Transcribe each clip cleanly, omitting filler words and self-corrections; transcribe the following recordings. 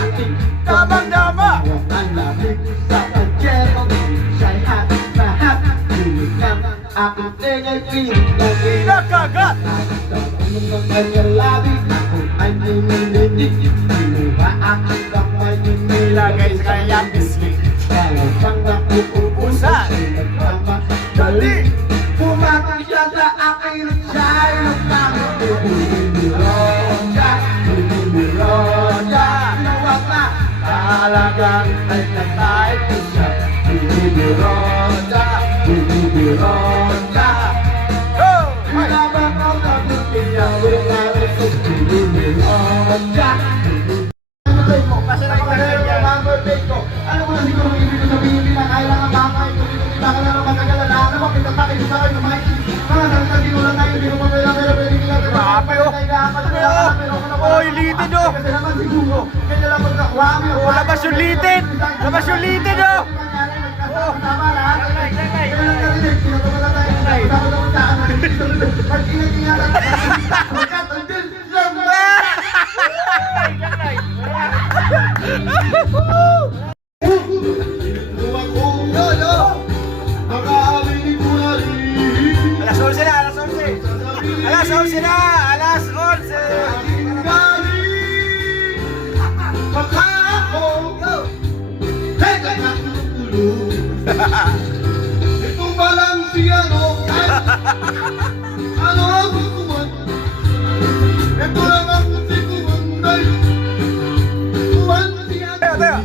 aking damang-dama. Ang lamig sa pagkero, siya'y hot na hot. Pilit ng aking tingay, pinakagat. Sa ng kanyang labi, ako ay nininig. Pinuha aking kamay, nilagay sa kanyang biscuit. Kaya siyang nakukubusan, nagmamadali. Bumati siya sa aking siya'y nagmamahal. Nawag na talagang ay nagtay ko siya. Binibironda. Pinabang ako na butiyan, wala ko binibironda. Alam mo na siguro ang ibig ko sabihin, hindi na kailangan bakay. Kung hindi na kailangan matagalala, alam mo, pinatakin sa akin ng mic. Mga salita di ko lang tayo, hindi mo pala pero pwede nila. Grabe oh! Oh, yung litid oh! Kasi naman siguro, kaya lang magkakuha mo. Oh, labas yung litid! Labas yung litid oh! Oh, tama lahat. Kaya lang narinig, pinatuman na tayo. Tama-tama sa akin. Pag-ingat-ingatan na tayo. Magkatandil lang ba? Alas 11 na, alas 11! Alas 11 na! Alas 11! Ito ba lang si ano? Ano ang kukuman? Ito lang ang si kumanday. Kuman si ano? Tayo!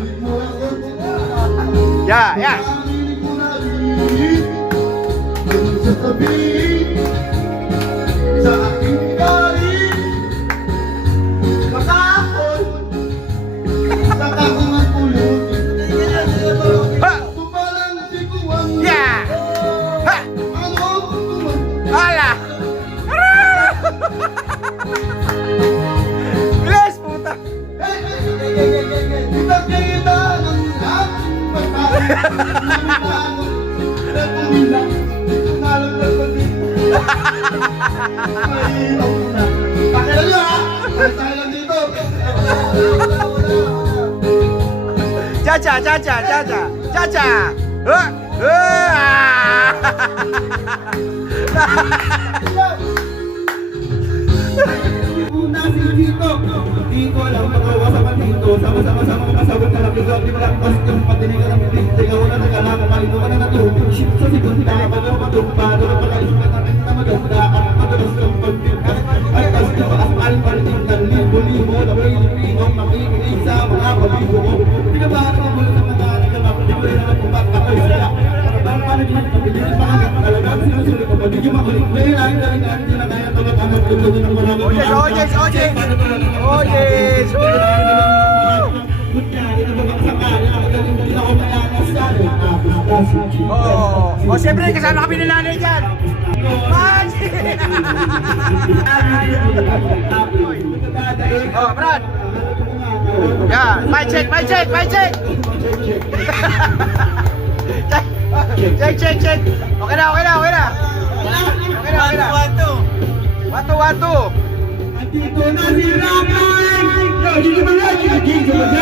Yeah, yeah! Sa aking galing makakon sa kakungan pulot. Ha! Ito ba lang si kuman? Yeah! Ha! Ano ang kukuman? Hala! Bilis, puta! Kita-kita ng aking pagkain. Nagpumilang, nalaglag dito. Pakilan nyo ha! Tayo lang dito. Chacha, chacha, chacha! Chacha! Dito, dito lang pag-awasaman dito. Sama-sama kasabot na lang. Di ba lang pas yung patinigan ng piling. Tingnan mo na nagkala, kamalino ka na natulog. Ship sa sigon, nakapagawa matumpa. Doon ang pagkaisunan natin na maganda. Ang madalas kang pagpinkas. Ay, tas di ba asmal pariting ng libo-libo. Na may lupinong nakikinig sa mga palibo mo. Di ka ba nakabulot ng mga nagkalap? Di ko rin naman kung bakit ako sila. Parang panaginip, mabilis pa hanggang talagang sinusulit ko. Di ka makulit. Dahil lang, hindi na kaya tulad ang magtutunan ng mga Oh yes, oh yes, oh yes! Oh yes! Oh, oh, siyempre kasama kami ni nanay dyan. Oh, Brad. Yeah, mic check, mic check, mic check. Check, check, check. Okay na, okay na, okay na. Okay na, okay na. 1, 2, 1, 2. Dito na si Rapay! Yo, dito ba na?